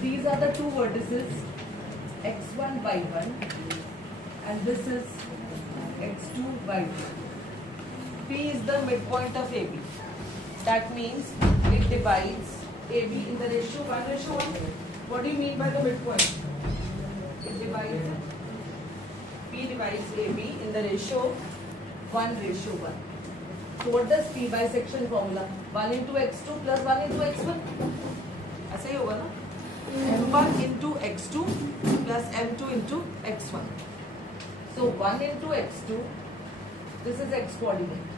these are the two vertices x1, y1, and this is x2, y2. P is the midpoint of AB. That means it divides AB in the ratio 1:1. What do you mean by the midpoint? It divides it. P divides AB in the ratio 1:1. So what does P bisection formula? 1 into x2 plus 1 into x1. ऐसा ही होगा ना? m1 into x2 plus m2 into x1. So 1 into x2, this is x coordinate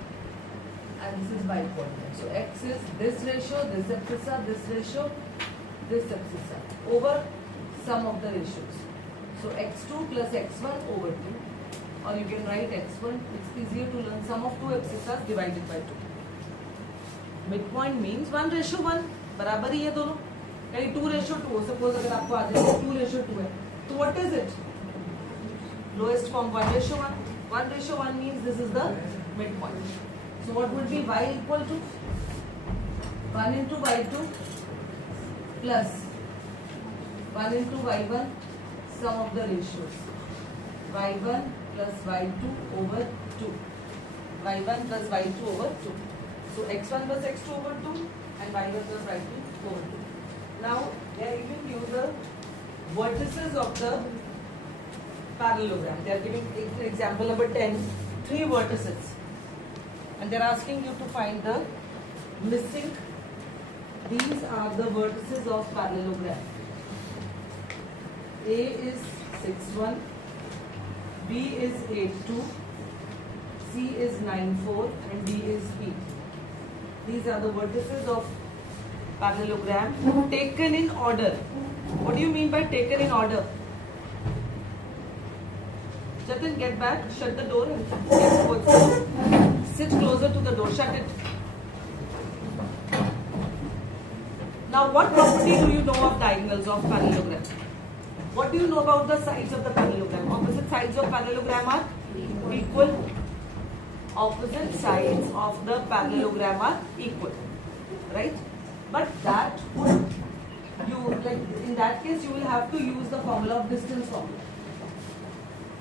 and this is y coordinate. So x is this ratio, this abscissa, this ratio, this abscissa over sum of the ratios. So x2 plus x1 over 2, or you can write x1. It's easier to learn sum of two abscissas divided by 2. Midpoint means 1:1. बराबर ही है दोनों. कहीं 2:2 हो. Suppose अगर आपको आ जाए 2:2 है, तो what is it? Lowest form 1:1. 1:1 means this is the midpoint. So what would be y equal to 1 into y2 plus 1 into y1, sum of the ratios, y1 plus y2 over 2, y1 plus y2 over 2. So x1 plus x2 over 2 and y1 plus y2 over 2. Now they are giving you the vertices of the parallelogram. They are giving example number 10, 3 vertices, and they are asking you to find the missing. These are the vertices of parallelogram. A is 6, 1, B is 8, 2, C is 9, 4, and D is P. These are the vertices of parallelogram taken in order. What do you mean by taken in order? Jatin, get back, shut the door and sit closer to the door, shut it. Now what property do you know of diagonals of parallelogram? What do you know about the sides of the parallelogram? Opposite sides of parallelogram are equal. Opposite sides of the parallelogram are equal, right? But that would, in that case, you will have to use the formula of distance formula.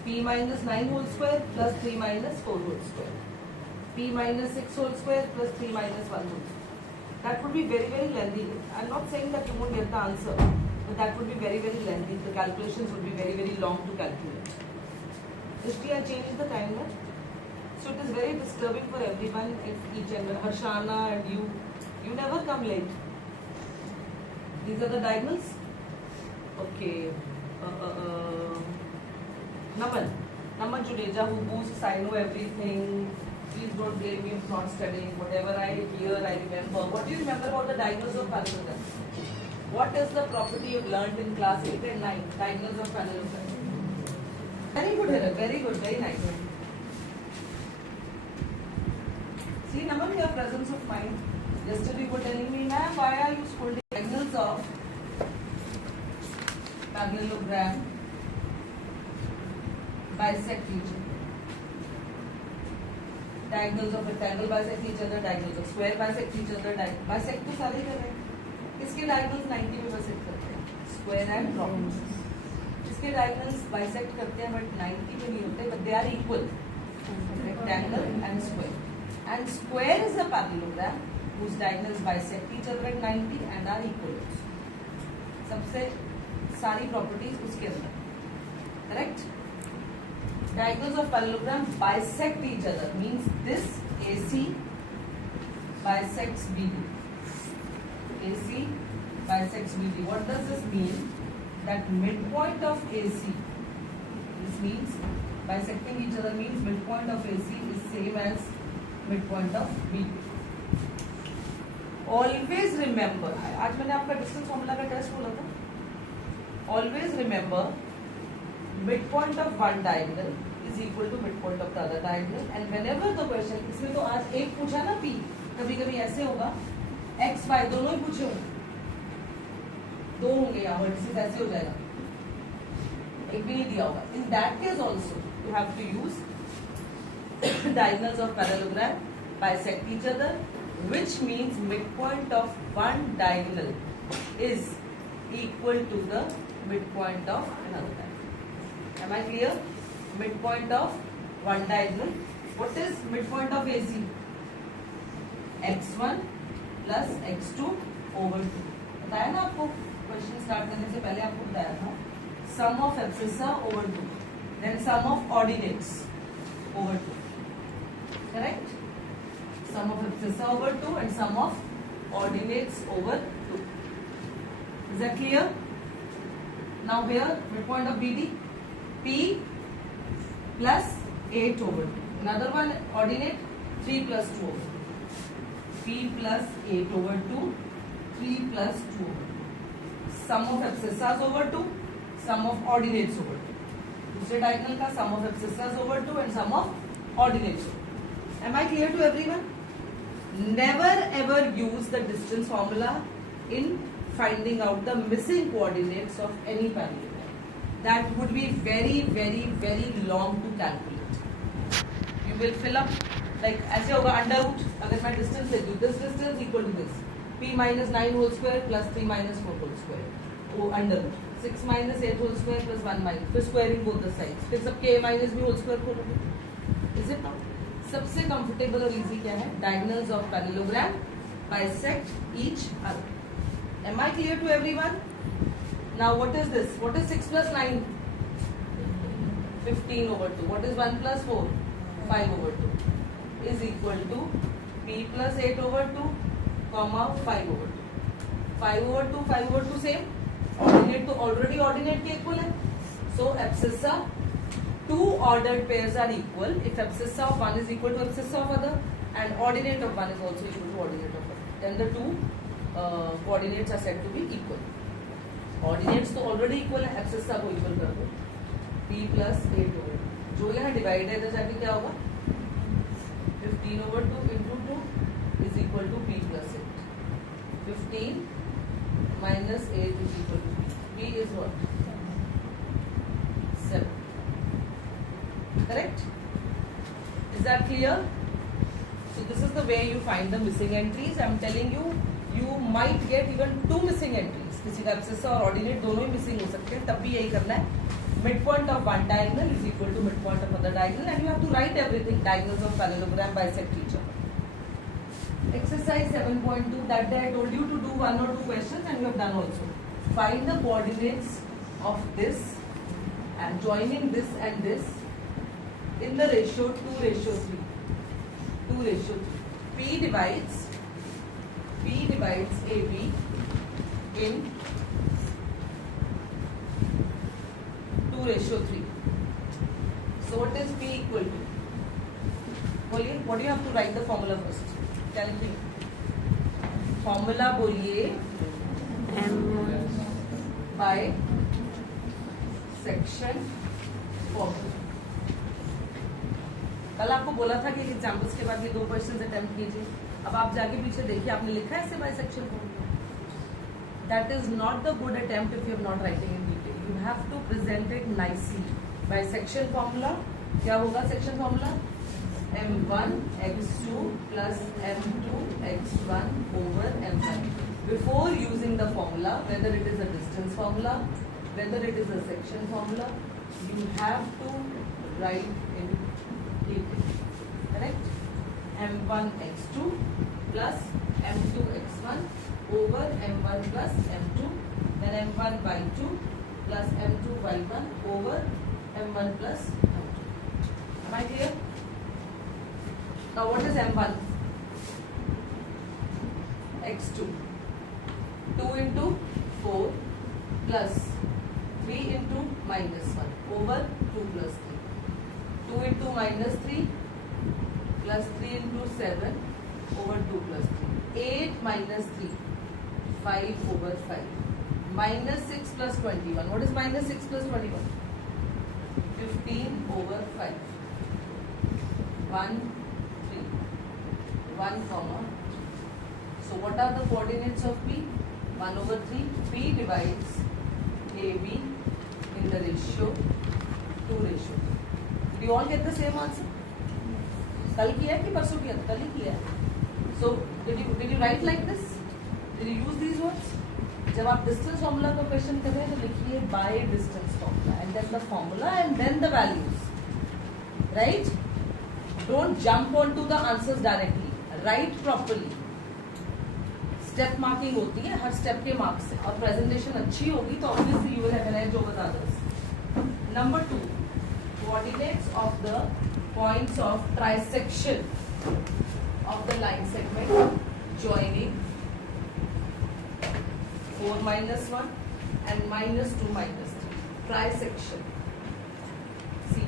P minus 9 whole square plus 3 minus 4 whole square. P minus 6 whole square plus 3 minus 1 whole square. That would be very, very lengthy. I'm not saying that you won't get the answer, but that would be very, very lengthy. The calculations would be very, very long to calculate. Dishti, I changed the timer. So it is very disturbing for everyone, each and one. Harshana and you never come late. These are the diagonals. Okay. Naman Judeja, who boosts, I know everything. Please don't blame me for not studying. Whatever I hear, I remember. What do you remember about the diagonals of parallelogram? What is the property you've learned in class 8 and 9? Diagonals of parallelogram. Very good, Hiral. Very good. Very nice. See, Naman, your presence of mind. Yesterday you were telling me, ma'am, why are you scolding? Diagonals of parallelogram bisect each other. Diagonals of rectangle bisect each other, diagonals of square bisect each other, bisect तो सारे कर रहे हैं. इसके diagonals 90 में bisect करते हैं, square and round. इसके diagonals bisect करते हैं but 90 में नहीं होते, but they are equal, rectangle and square. And square is a parallelogram whose diagonals bisect each other at 90 and are equal. सबसे सारी properties उसके अंदर, correct? Diagonals of parallelogram bisect each other means this AC bisects BD. AC bisects BD. What does this mean? That midpoint of AC, this means bisecting each other means midpoint of AC is same as midpoint of BD. Always remember, आज मैंने आपका distance formula का test बोला था. Always remember, midpoint of one diagonal is equal to midpoint of the other diagonal, and whenever the question, इसमें तो आज एक पूछा ना P, कभी-कभी ऐसे होगा, x y दोनों ही पूछे होंगे, दो होंगे यहाँ वर्टिसेस ऐसे हो जाएगा, एक भी नहीं दिया होगा. In that case also you have to use diagonals of parallelogram bisect each other, which means midpoint of one diagonal is equal to the midpoint of another diagonal. Am I clear? Midpoint of one diagonal. What is midpoint of AC? x1 plus x2 over 2. बताया ना आपको question start करने से पहले आपको बताया था sum of abscissa over 2, then sum of ordinates over 2. Correct? Sum of abscissa over 2 and sum of ordinates over 2. Is that clear? Now here midpoint of BD, P plus 8 over 2. Another one ordinate 3 plus 2 over 2. P plus 8 over 2, 3 plus 2 over 2. Sum of abscissas over 2, sum of ordinates over 2. दूसरे diagonal का sum of abscissas over 2 and sum of ordinates over 2. Am I clear to everyone? Never ever use the distance formula in finding out the missing coordinates of any parallelogram. That would be very, very, very long to calculate. You will fill up like ऐसे होगा under root. अगर मैं distance ले दूँ, this distance equal to this p minus 9 whole square plus 3 minus 4 whole square, वो under root 6 minus 8 whole square plus 1 minus, फिर squaring both the sides, फिर सब k minus b whole square खोलोगे. Is it not? सबसे comfortable और easy क्या है? Diagonals of parallelogram bisect each other. Am I clear to everyone? Now what is this? What is 6 plus 9? 15 over 2. What is 1 plus 4? 5 over 2. Is equal to p plus 8 over 2, comma 5 over 2. 5 over 2, 5 over 2 same. Ordinate तो already ordinate के equal है. So abscissa, two ordered pairs are equal if abscissa of one is equal to abscissa of other and ordinate of one is also equal to ordinate of other. Then the two coordinates are said to be equal. Ordinates तो already equal है, abscissa को equal कर दो. p plus 8 over 2. जो यहाँ divide है इधर जाके क्या होगा? 15 over 2 into 2 is equal to p plus 8. 15 minus 8 is equal to p. P is what? 7. Correct? Is that clear? So this is the way you find the missing entries. I am telling you, you might get even 2 missing entries. किसी का abscissa और ordinate दोनों ही missing हो सकते हैं, तब भी यही करना है. Midpoint of one diagonal is equal to midpoint of other diagonal, and you have to write everything. Diagonals of parallelogram bisect each other. Exercise 7.2. That day I told you to do 1 or 2 questions, and you have done also. Find the coordinates of this and joining this and this in the ratio 2:3. 2:3. P divides AB in 2:3. So what is P equal to? बोलिए, what do you have to write the formula first? Tell me. Formula बोलिए. M by section formula. कल आपको बोला था कि examples के बाद ये 2 क्वेश्चंस अटेम्प्ट कीजिए. अब आप जाके पीछे देखिए, आपने लिखा है ऐसे by section formula. That is not the good attempt if you are not writing in detail. You have to present it nicely. Bisection formula, क्या होगा section formula? M1 x2 plus M2 x1 over M1. Before using the formula, whether it is a distance formula, whether it is a section formula, you have to write in detail. Correct? M1 x2 plus M2 x1 over M1 plus M2, then M1 by 2 plus M2 by 1 over M1 plus M2. Am I clear? Now what is M1? X2. 2 into 4 plus 3 into minus 1 over 2 plus 3. 2 into minus 3 plus 3 into 7 over 2 plus 3. 8 minus 3. 5 over 5. Minus 6 plus 21. What is minus 6 plus 21? 15 over 5. 1, 3. 1, comma. So what are the coordinates of P? 1 over 3. P divides AB in the ratio 2:3. Did you all get the same answer? कल किया कि परसों किया? कल ही किया. So did you write like this? Did you use these words? जब आप distance formula का क्वेश्चन कर रहे हैं तो लिखिए by distance formula and then the formula and then the values, right? Don't jump on to the answers directly, right properly. Step marking होती है हर स्टेप के मार्क्स से, और प्रेजेंटेशन अच्छी होगी तो obviously you will have an edge over the others. Number 2, coordinates of the points of trisection of the line segment joining 4 minus 1 and minus 2 minus 3 trisection. See,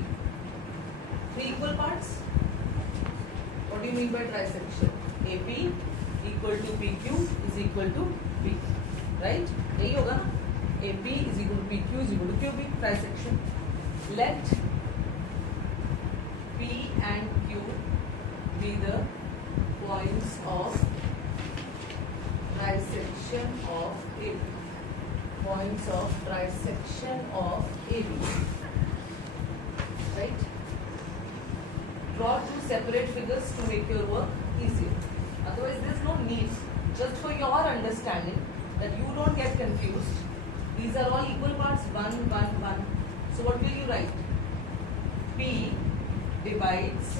3 equal parts. What do you mean by trisection? AP equal to PQ is equal to PQ, right? यही होगा ना? AP is equal to PQ is equal to QP, trisection. Let P and Q be the points of trisection of AB. Points of trisection of AB. Right? Draw 2 separate figures to make your work easier. Otherwise, there is no need. Just for your understanding, that you don't get confused. These are all equal parts. 1, 1, 1. So what will you write? P divides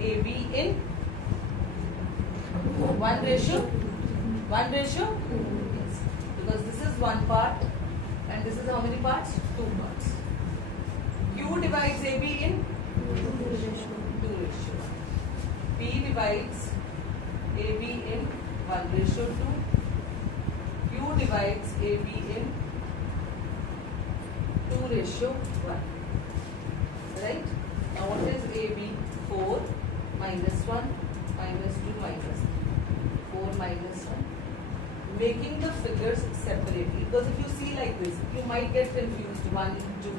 AB in 1 ratio, yes, because this is 1 part and this is how many parts? 2 parts. Q divides AB in 2 ratio. P divides AB in 1 ratio 2. Q divides AB in 2 ratio 1. Right? Now what is AB? 4 minus 1 minus 2 minus 4 minus 1. Making the figures separately, because if you see like this, you might get confused. 1, 2.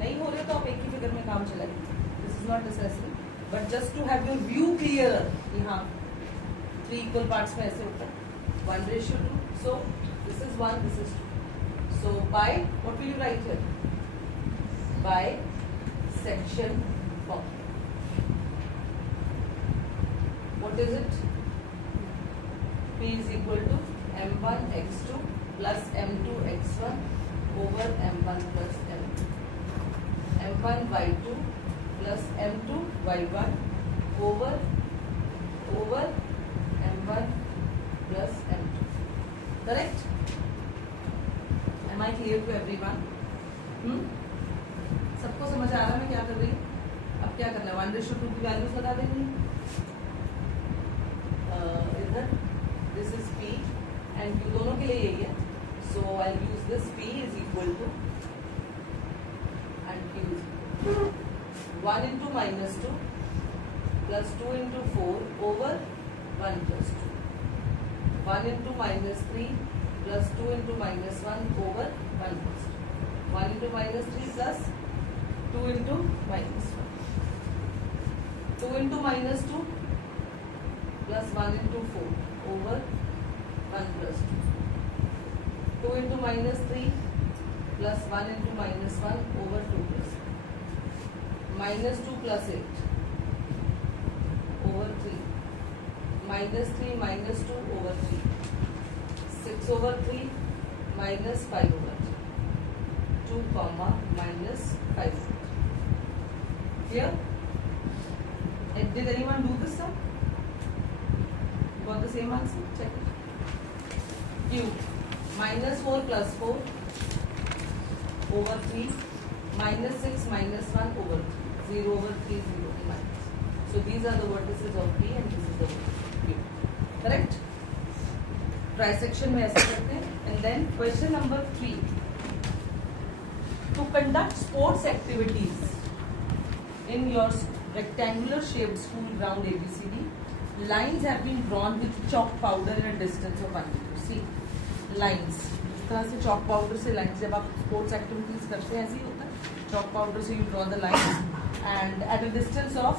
नहीं हो रहे तो आप एक ही figure में काम चलाइए. This is not necessary, but just to have your view clearer. यहाँ 3 equal parts में ऐसे होता है. 1 ratio 2. So this is 1, this is 2. So by what will you write here? By section form. What is it? P is equal to m1 x2 plus m2 x1 over m1 plus m2. m1 y2 plus m2 y1 over m1 plus m2. Correct? Am I clear to everyone? सबको समझ आ रहा है मैं क्या कर रही हूँ? अब क्या करना है? 1:2 की वैल्यूज लगा देंगे. इधर this is P and Q दोनों के लिए यही है. So I use this P is equal to and Q is equal to 1 into -2 plus 2 into 4 over 1 plus 2. 1 into -3 plus 2 into -1 over 1 plus 2. 1 into -3 plus 2 into -1. 2 into -2 plus 1 into 4 over 1 plus 2. 2 into -3 plus 1 into -1 over 2 plus 2. -2 plus 8 over 3. -3 -2 over 3. 6 over 3 minus 5 over 3. 2 comma minus 5 over 3. Clear? Did anyone do this sum? Got the same answer? Check it. Q -4 plus 4 over 3 -6 -1 over 3. 0 over 3 0 minus. So these are the vertices of P and this is the vertex of Q. Correct? Trisection में ऐसे करते हैं. And then question number 3. To conduct sports activities in your rectangular shaped school ground ABCD, lines have been drawn with chalk powder in a distance of 1 meter. See, lines. इस तरह से chalk powder से lines, जब आप sports activities करते हैं ऐसे ही होता है. Chalk powder से you draw the lines and at a distance of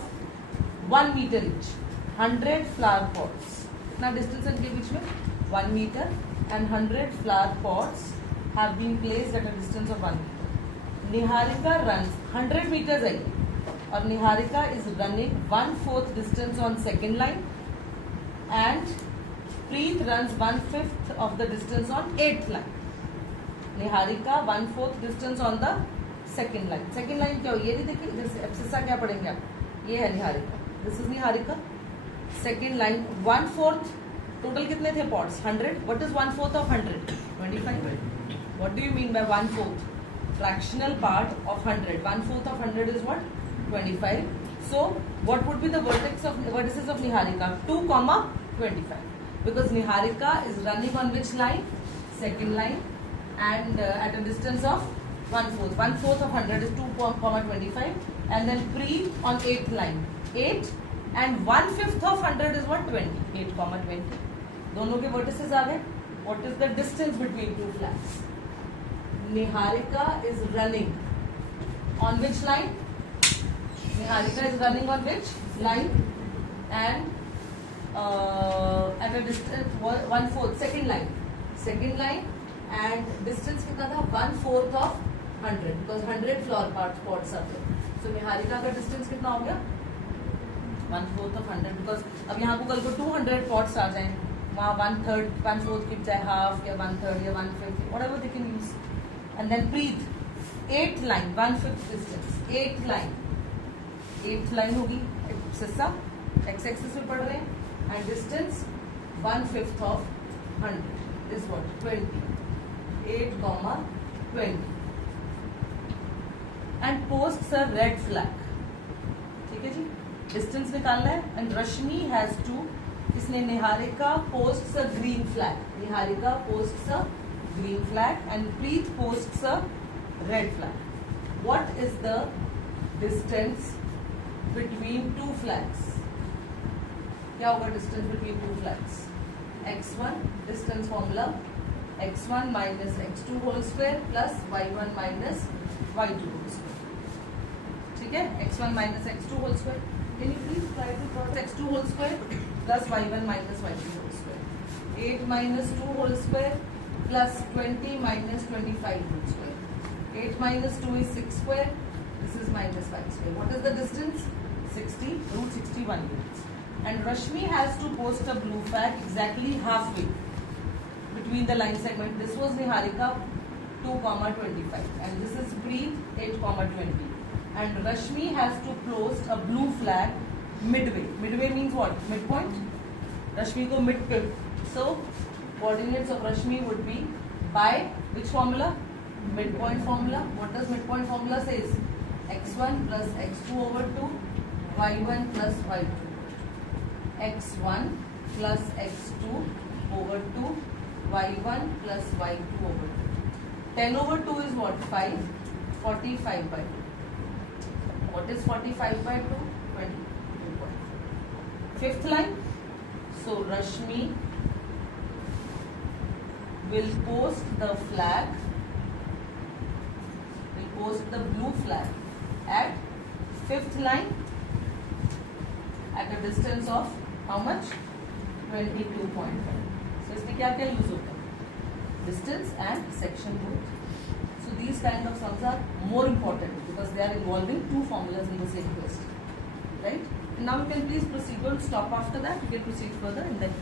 1 meter each. 100 flower pots. कितना distance है इनके बीच में? 1 meter and 100 flower pots have been placed at a distance of 1 meter. Niharika runs 100 meters away. और Niharika is running 1/4 distance on second line and Preet runs 1/5 of the distance on 8th line. Niharika 1/4 distance on the second line. Second line क्या हो, ये नहीं देखिए, जैसे abscissa क्या पढ़ेंगे आप, ये है Niharika, this is Niharika. Second line 1/4, total कितने थे pots? 100. What is 1/4 of 100? 25. What do you mean by 1/4? Fractional part of 100. 1/4 of 100 is what? 25. So what would be the vertices of Niharika? 2, 25. Because Niharika is running on which line? Second line, and at a distance of 1/4. 1/4 of 100 is 2, 25, and then Preet on 8th line 8, and 1/5 of 100 is what? 20. 8, 20. दोनों के vertices आ गए. What is the distance between two flags? Niharika is running on which line? Niharika is running on which line? And at a distance 1/4, second line, and distance कितना था? 1/4 of 100, because 100 flower pots are there. So Niharika का distance कितना हो गया? 1/4 of 100, because अब यहाँ को कल को 200 pots आ जाएं, वहाँ 1/3, 1/4 की बजाय half या 1/3 या 1/5, whatever they can use. And then Preet 8th line, 1/5 distance, 8th line होगी सिस्सा, x axis पे पढ़ रहे हैं, and distance 1/5 of 100 is what? 20. 8, 20. And posts a red flag. ठीक है जी, डिस्टेंस निकालना है. एंड रश्मि हैज टू, इसने Niharika posts a green flag. Niharika posts a green flag and Preet posts a red flag. What is the distance between two flags? क्या होगा distance between two flags? x1 distance formula x1 minus x2 whole square plus y1 minus y2 whole square. ठीक है, x1 minus x2 whole square. Can you please try to cross x2 whole square plus y1 minus y2 whole square. 8 minus 2 whole square plus 20 minus 25 whole square. 8 minus 2 is 6 square. This is minus 5 square. What is the distance? 60, root 61 units. And Rashmi has to post a blue flag exactly halfway between the line segment. This was Niharika 2, 25, and this is Preet 8, 20. And Rashmi has to post a blue flag midway. Midway means what? Midpoint. Rashmi ko mid pe. So coordinates of Rashmi would be by which formula? Midpoint formula. What does midpoint formula says? x1 plus x2 over 2, y1 plus y2. x1 plus x2 over 2, y1 plus y2 over 2. 10 over 2 is what? 5. 45 by 2. What is 45 by 2? 22.4. Fifth line. So Rashmi will post the blue flag at fifth line at a distance of how much? 22.5. So इसमें क्या क्या use होता है? Distance and section both. So these kind of sums are more important because they are involving two formulas in the same question, right? And now you can please proceed. Don't stop after that. You can proceed further and then